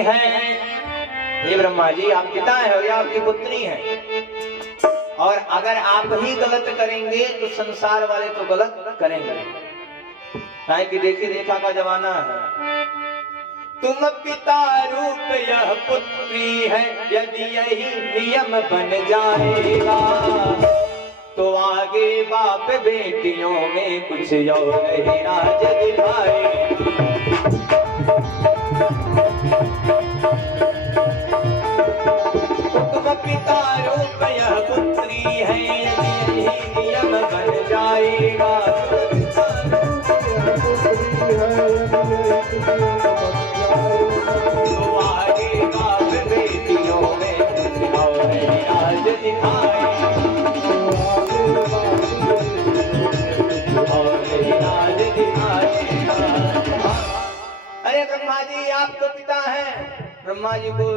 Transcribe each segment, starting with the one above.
हैं, हे ब्रह्मा जी आप पिता हैं और ये आपकी पुत्री हैं, और अगर आप ही गलत करेंगे तो संसार वाले तो गलत करेंगे। काहे कि देखी देखा का जमाना है। तुम पिता रूप यह पुत्री है, यदि यही नियम बन जाएगा तो आगे बाप बेटियों में कुछ और ही राज दिखाएगा। तुम पिता रूप यह पुत्री है, यदि यही नियम बन जाएगा तो आगे बाप बेटियों में कुछ और ही राज दिखाएगा। अरे ब्रह्मा जी आप तो पिता हैं। ब्रह्मा जी को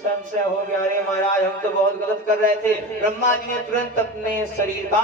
संशय हो गया, अरे महाराज हम तो बहुत गलत कर रहे थे। ब्रह्मा जी ने तुरंत अपने शरीर का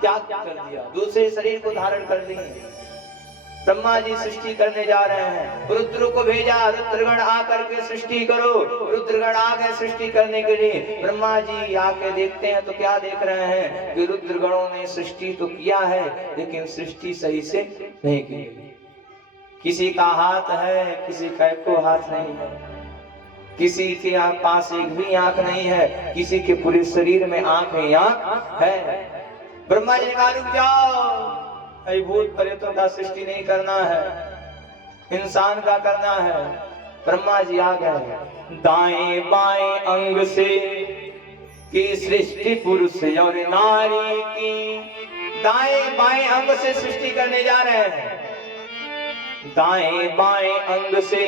त्याग कर दिया, दूसरे शरीर को धारण कर लिए। ब्रह्मा जी सृष्टि करने जा रहे हैं, रुद्र को भेजा, रुद्रगण आकर के सृष्टि करो। रुद्रगण आ गए सृष्टि करने के लिए। ब्रह्मा जी आके देखते हैं तो क्या देख रहे हैं कि रुद्रगणों ने सृष्टि तो किया है लेकिन सृष्टि सही से नहीं की। किसी का हाथ है, किसी का को हाथ नहीं है, किसी के पास एक भी आंख नहीं है, किसी के पूरे शरीर में आंख ही आंख है। ब्रह्मा जी ने कहा रुक जाओ, भूत प्रेतों का सृष्टि नहीं करना है, इंसान का करना है। ब्रह्मा जी आ गए, दाएं बाएं अंग से की सृष्टि पुरुष और नारी की। दाएं बाएं अंग से सृष्टि करने जा रहे हैं। दाएं बाएं अंग से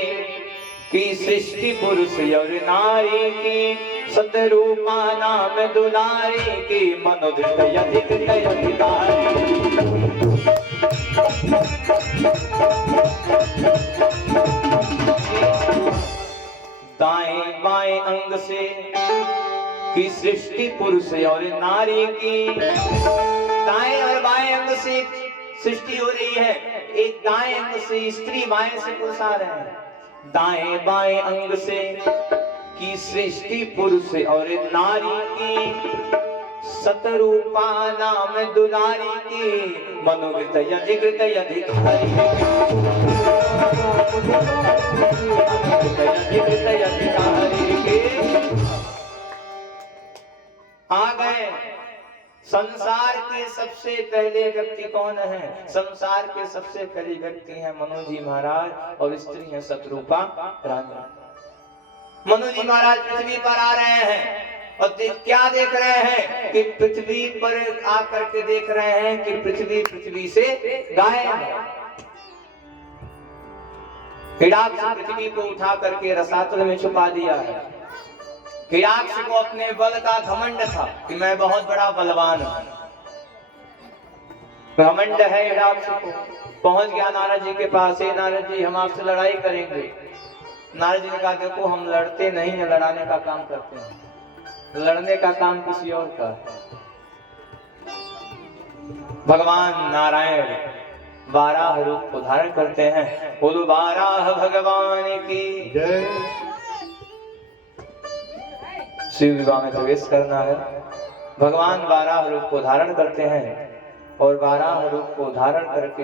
की सृष्टि पुरुष और नारी की, सतरूपा नाम दुलारी की, मनोदृत अधिक अधिकारी। दाएं बाएं अंग से की सृष्टि पुरुष और नारी की। दाएं और बाएं अंग से सृष्टि हो रही है, एक दाएं अंग से स्त्री, बाएं से पुरुष आ रहे हैं। दाएं बाएं अंग से की सृष्टि पुरुष और नारी की, सतरूपा नाम दुलारी की, मनोगृत अधिकृत अधिकारी। आ गए। संसार के सबसे पहले व्यक्ति कौन है? संसार के सबसे पहले व्यक्ति हैं मनु जी महाराज और स्त्री है शत्रुपा रानी। मनु जी महाराज पृथ्वी पर आ रहे हैं और क्या देख रहे हैं कि पृथ्वी पर आकर के देख रहे हैं कि पृथ्वी से गायब है। हिडाक्ष पृथ्वी को उठा करके रसातल में छुपा दिया है। हिडाक्ष को अपने बल का घमंड था कि मैं बहुत बड़ा बलवान हूं, घमंड है हिडाक्ष को। पहुंच गया नारद जी के पास, हे नारद जी हम आपसे लड़ाई करेंगे। नारद जी ने कहा देखो हम लड़ते नहीं है, लड़ाने का काम करते हैं, लड़ने का काम किसी और का। भगवान नारायण बारह रूप को धारण करते हैं। बोलो बारह भगवान की जय। शिव विवाह में प्रवेश करना है। भगवान बारह रूप को धारण करते हैं और बारह रूप को धारण करके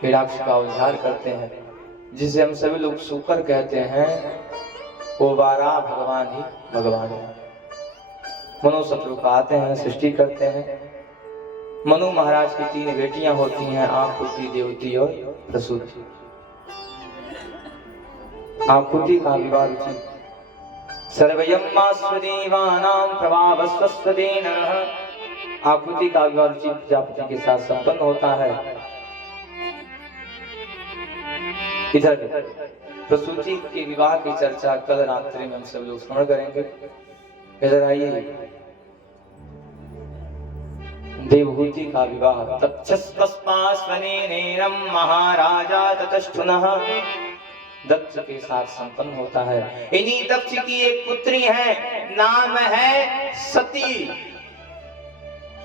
हिडाक्ष का उद्धार करते हैं, जिसे हम सभी लोग शुकर कहते हैं। वो बारह भगवान ही भगवान है। मनु शत्रुपा आते हैं, सृष्टि करते हैं। मनु महाराज की तीन बेटियां होती हैं, आकृति, देवती और प्रसूति। आकृति का विवाह रुचि सर्वयम्मास्वदेवानां प्रभावस्वस्वदेनः। आकृति का विवाह रुचि प्रजापति के साथ संपन्न होता है। इधर प्रसूति के विवाह की चर्चा कल रात्रि में हम सब लोग स्मरण करेंगे। इधर आइए, देवहूति का विवाह तक्षस्वस्पास्वनेनेरं महाराजा ततष्ठुनः दक्ष के साथ संपन्न होता है। इन्हीं दक्ष की एक पुत्री है, नाम है सती,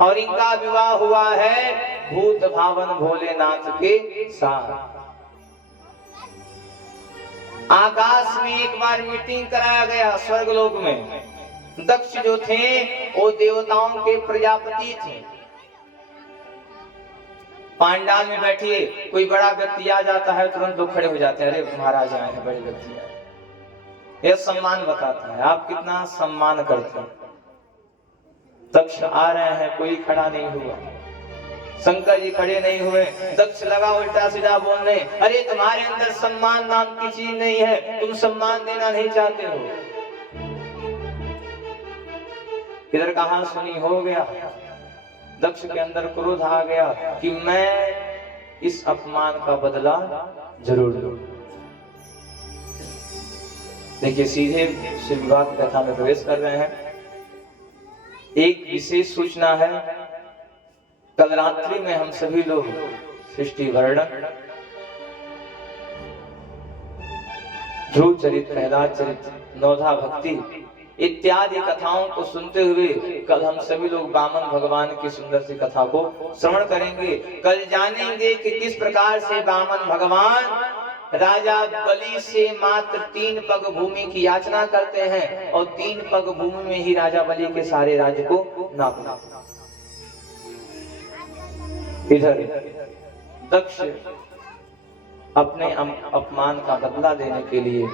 और इनका विवाह हुआ है भूत भावन भोलेनाथ के साथ। आकाश में एक बार मीटिंग कराया गया स्वर्गलोक में। दक्ष जो थे वो देवताओं के प्रजापति थे। पांडाल में बैठिए, कोई बड़ा व्यक्ति आ जाता है तुरंत लोग खड़े हो जाते हैं, अरे महाराज आए हैं, बड़े व्यक्ति आए। यह सम्मान बताता है आप कितना सम्मान करते हैं। दक्ष आ रहे हैं, कोई खड़ा नहीं हुआ, शंकर जी खड़े नहीं हुए। दक्ष लगा उल्टा सीधा बोलने, अरे तुम्हारे अंदर सम्मान नाम की चीज नहीं है, तुम सम्मान देना नहीं चाहते हो। इधर कहां सुनी हो गया। दक्ष के अंदर क्रोध आ गया कि मैं इस अपमान का बदला जरूर लूं। देखिए सीधे शिव विवाह की कथा में प्रवेश कर रहे हैं। एक विशेष सूचना है, कल रात्रि में हम सभी लोग सृष्टि वर्णन, ध्रुव चरित, प्रहलाद चरित, नवधा भक्ति इत्यादि कथाओं को सुनते हुए कल हम सभी लोग वामन भगवान की सुंदर सी कथा को श्रवण करेंगे। कल जानेंगे कि किस प्रकार से वामन भगवान राजा बलि से मात्र 3 पग भूमि की याचना करते हैं और 3 पग भूमि में ही राजा बलि के सारे राज्य को नापना। इधर दक्ष अपने अपमान का बदला देने के लिए,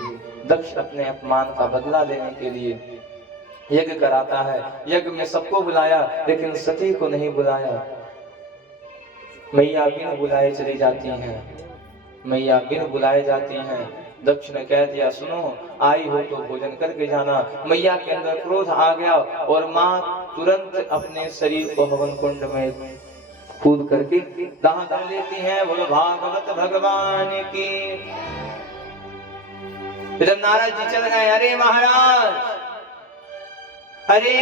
दक्ष अपने अपमान का बदला देने के लिए यज्ञ कराता है। यज्ञ में सबको बुलाया लेकिन सती को नहीं बुलाया। मैया बिन बुलाए चली जाती हैं, मैया बिन बुलाए जाती हैं। दक्ष ने कह दिया, सुनो आई हो तो भोजन करके जाना। मैया के अंदर क्रोध आ गया और माँ तुरंत अपने शरीर को हवन कुंड में कूद करके दाह कर लेती हैं। बोलो भागवत भगवान की। इधर नारद जी चल गए, अरे महाराज, अरे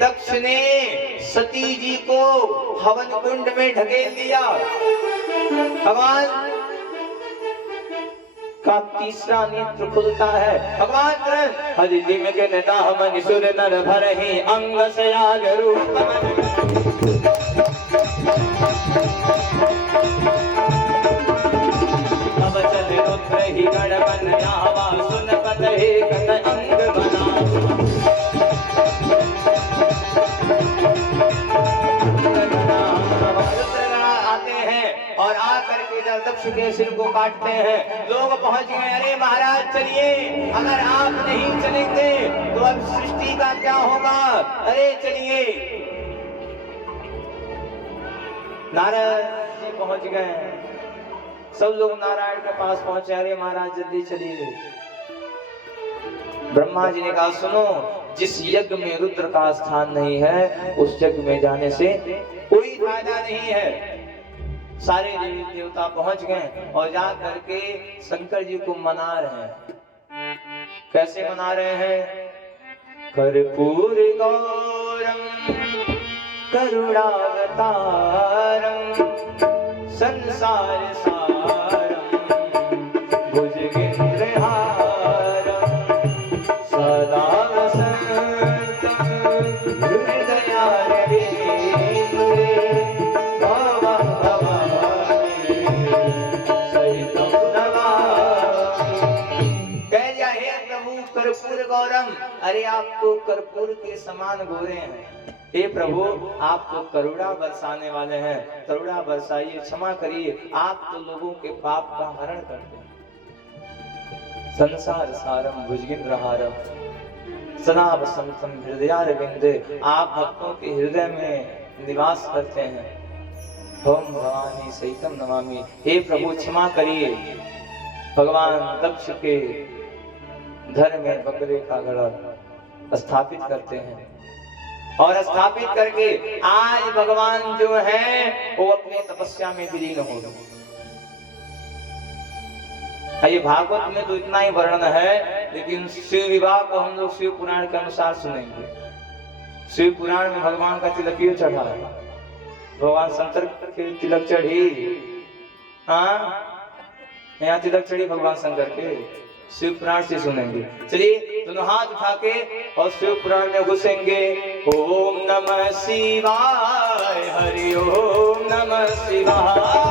दक्ष ने सती जी को हवन कुंड में ढकेल दिया। भगवान का तीसरा नेत्र खुलता है। भगवान तुरंत हरि जी में कहने दाह निसुर नर भरहि अंग से आग रूप अब चल रुद्र ही गण बन आवा सुन पत हे कत अंग बना। आते हैं और आकर के दक्ष के सिर को काटते हैं। लोग पहुंच गए, अरे महाराज चलिए, अगर आप नहीं चलेंगे तो अब सृष्टि का क्या होगा, अरे चलिए। नारद जी पहुंच गए, सब लोग नारायण के पास पहुंचे, अरे महाराज जल्दी चलिए। ब्रह्मा जी ने कहा, सुनो, जिस यज्ञ में रुद्र का स्थान नहीं है उस यज्ञ में जाने से कोई फायदा नहीं है। सारे देवी देवता पहुंच गए और जा करके शंकर जी को मना रहे हैं। कैसे मना रहे हैं? कर्पूर गौरम करुणावतारम संसार सारम भुजगेंद्रहारम सदा वसंतम हृदयारविंदे भवं भवानी सहितं नमामि। कह दिया, हे प्रभु कर्पूर गौरम, अरे आप तो कर्पूर के समान गोरे हैं। हे प्रभु आप तो करुणा बरसाने वाले हैं, करुणा बरसाइए, क्षमा करिए, आप तो लोगों के पाप का हरण करते हैं। संसार सारम भुजगेंद्रहारम सदा वसंतम हृदयारविंदे, आप भक्तों के हृदय में निवास करते हैं। ओम भवानी सहितम नमामि, हे प्रभु क्षमा करिए। भगवान दक्ष के घर में बकरे का गड़ा स्थापित करते हैं और स्थापित करके आज भगवान जो है वो अपने तपस्या में विलीन हो गए। ये भागवत में तो इतना ही वर्णन है, लेकिन शिव विवाह को हम लोग शिव पुराण के अनुसार सुनेंगे। शिव पुराण में भगवान का तिलक क्यों चढ़ा है? भगवान शंकर के तिलक चढ़ी, हाँ यहाँ तिलक चढ़ी भगवान शंकर के, शिव पुराण से सुनेंगे। चलिए दोनों हाथ उठा के और शिव पुराण में घुसेंगे। ओम नमः शिवाय, हरि ओम नमः शिवाय।